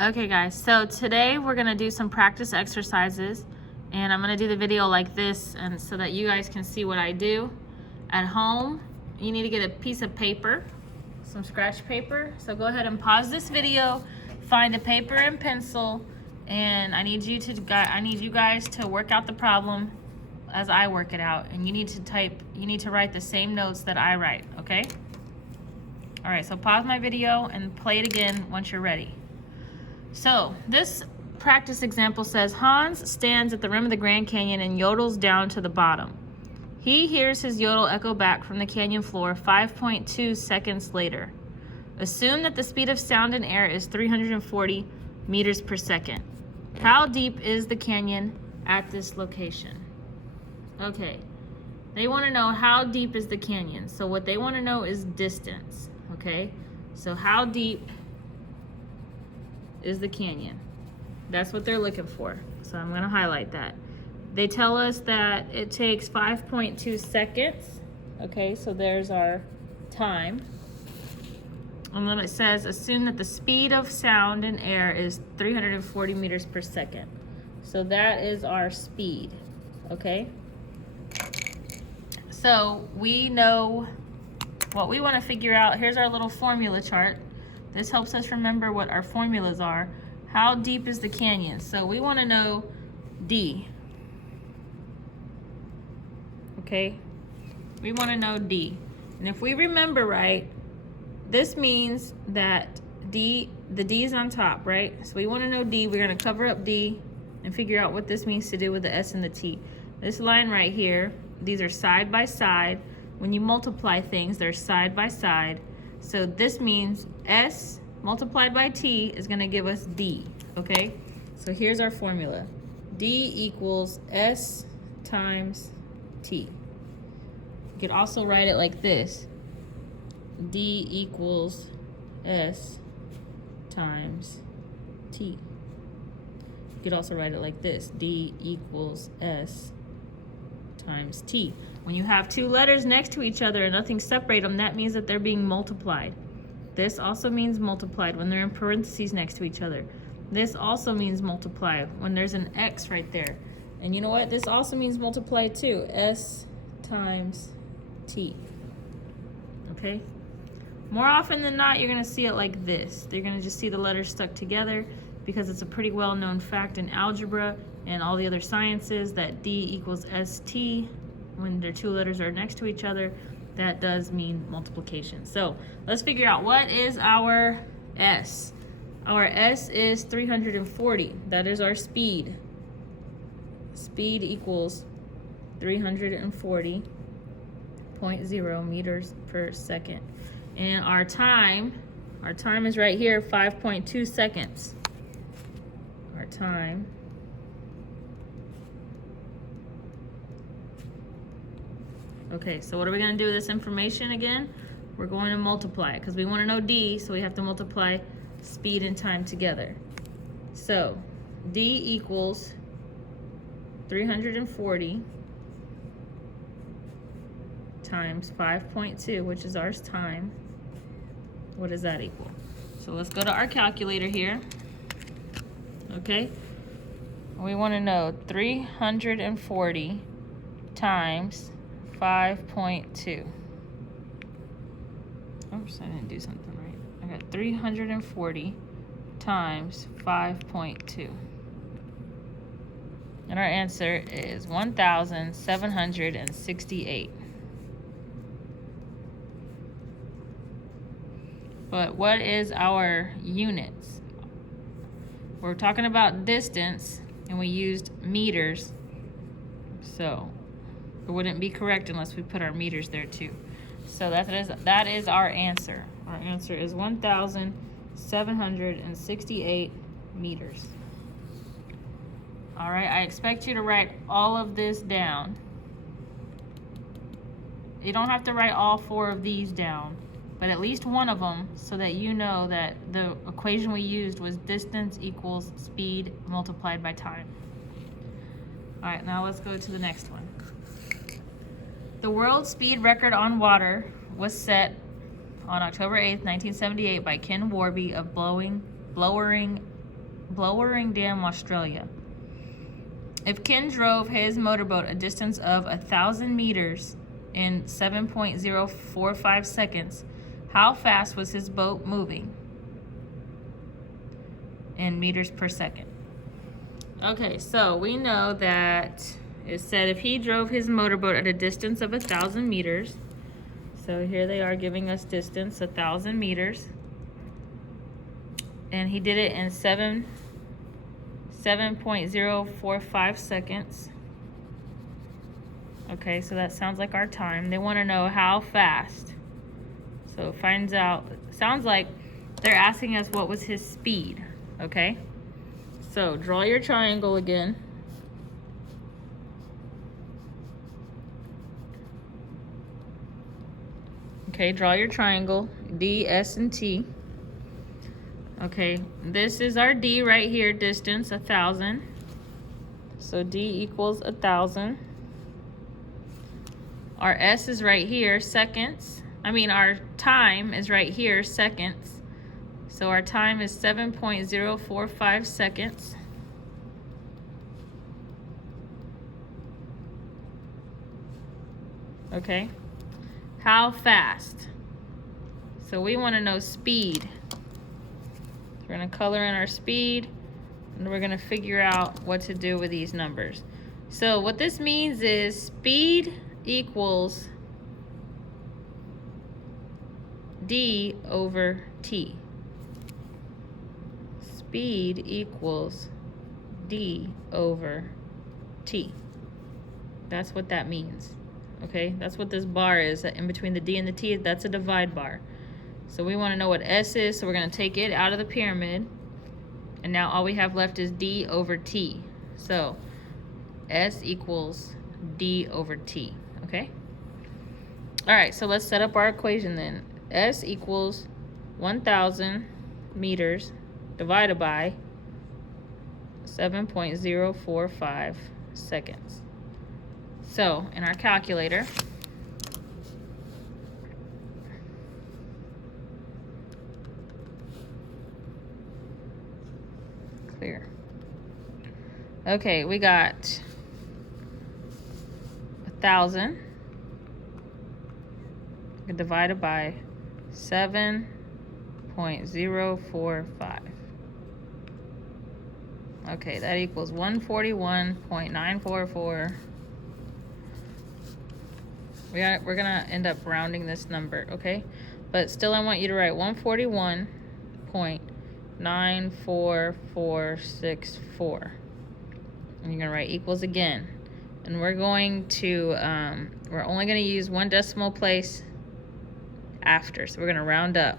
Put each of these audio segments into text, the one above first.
Okay guys, so today we're gonna do some practice exercises, and I'm gonna do the video like this and so that you guys can see what I do. At home, you need to get a piece of paper, some scratch paper. So go ahead and pause this video, find a paper and pencil, and I need you guys to work out the problem as I work it out, and you need to write the same notes that I write, okay? All right, so pause my video and play it again once you're ready. So this practice example says, Hans stands at the rim of the Grand Canyon and yodels down to the bottom. He hears his yodel echo back from the canyon floor 5.2 seconds later. Assume that the speed of sound in air is 340 meters per second. How deep is the canyon at this location? Okay, they want to know how deep is the canyon. So what they want to know is distance, okay? So how deep is the canyon? That's what they're looking for. So I'm going to highlight that. They tell us that it takes 5.2 seconds. Okay, so there's our time. And then it says, assume that the speed of sound in air is 340 meters per second. So that is our speed, okay? So we know what we want to figure out. Here's our little formula chart. This helps us remember what our formulas are. How deep is the canyon? So we want to know D. Okay? We want to know D. And if we remember right, this means that the D is on top, right? So we want to know D. We're going to cover up D and figure out what this means to do with the S and the T. This line right here, these are side by side. When you multiply things, they're side by side. So this means S multiplied by T is going to give us D, okay? So here's our formula. D equals S times T. You could also write it like this. D equals S times T. You could also write it like this. D equals S times T. When you have two letters next to each other and nothing separates them, that means that they're being multiplied. This also means multiplied when they're in parentheses next to each other. This also means multiply when there's an X right there. And you know what? This also means multiply too. S times T. Okay? More often than not, you're going to see it like this. You're going to just see the letters stuck together because it's a pretty well-known fact in algebra and all the other sciences that D equals ST. When their two letters are next to each other, that does mean multiplication. So let's figure out what is our S. Our S is 340. That is our speed. Speed equals 340.0 meters per second. And our time is right here, 5.2 seconds. Our time . Okay, so what are we going to do with this information again? We're going to multiply it because we want to know D, so we have to multiply speed and time together. So D equals 340 times 5.2, which is our time. What does that equal? So let's go to our calculator here. Okay, we want to know 340 times 5.2. Oops, I didn't do something right. I got 340 times 5.2. And our answer is 1,768. But what is our units? We're talking about distance, and we used meters. So it wouldn't be correct unless we put our meters there too. So that is our answer. Our answer is 1,768 meters. All right, I expect you to write all of this down. You don't have to write all 4 of these down, but at least one of them so that you know that the equation we used was distance equals speed multiplied by time. All right, now let's go to the next one. The world speed record on water was set on October 8th, 1978 by Ken Warby of Blowering Blowering Dam, Australia. If Ken drove his motorboat a distance of 1,000 meters in 7.045 seconds, how fast was his boat moving in meters per second? Okay, so we know that it said if he drove his motorboat at a distance of 1,000 meters, so here they are giving us distance, 1,000 meters, and he did it in 7.045 seconds. Okay, so that sounds like our time. They want to know how fast. So it finds out, sounds like they're asking us what was his speed. Okay, so draw your triangle again. Okay, draw your triangle, D, S, and T. Okay, this is our D right here, distance, 1,000. So D equals 1,000. Our S is right here, seconds. Our time is right here, seconds. So our time is 7.045 seconds. Okay, how fast? So we want to know speed. We're going to color in our speed, and we're going to figure out what to do with these numbers. So what this means is speed equals D over T. Speed equals D over T. That's what that means. Okay, that's what this bar is. In between the D and the T, that's a divide bar. So we want to know what S is, so we're going to take it out of the pyramid. And now all we have left is D over T. So S equals D over T, okay? All right, so let's set up our equation then. S equals 1,000 meters divided by 7.045 seconds. So in our calculator, clear. Okay, we got 1,000 divided by 7.045. Okay, that equals 141.944. We're gonna end up rounding this number, okay? But still, I want you to write 141.94464. And you're gonna write equals again. And we're going to, we're only gonna use one decimal place after. So we're gonna round up.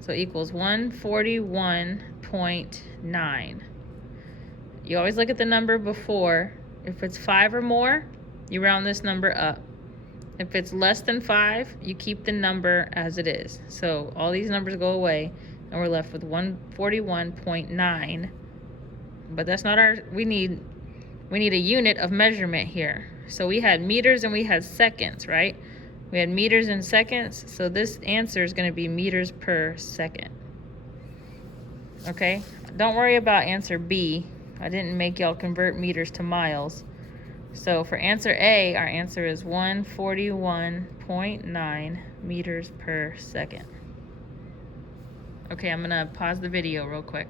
So equals 141.9. You always look at the number before. If it's 5 or more, you round this number up. If it's less than 5, you keep the number as it is. So all these numbers go away, and we're left with 141.9. But that's not our, we need a unit of measurement here. So we had meters and we had seconds, right? We had meters and seconds, so this answer is going to be meters per second. Okay? Don't worry about answer B. I didn't make y'all convert meters to miles. So for answer A, our answer is 141.9 meters per second. Okay, I'm going to pause the video real quick.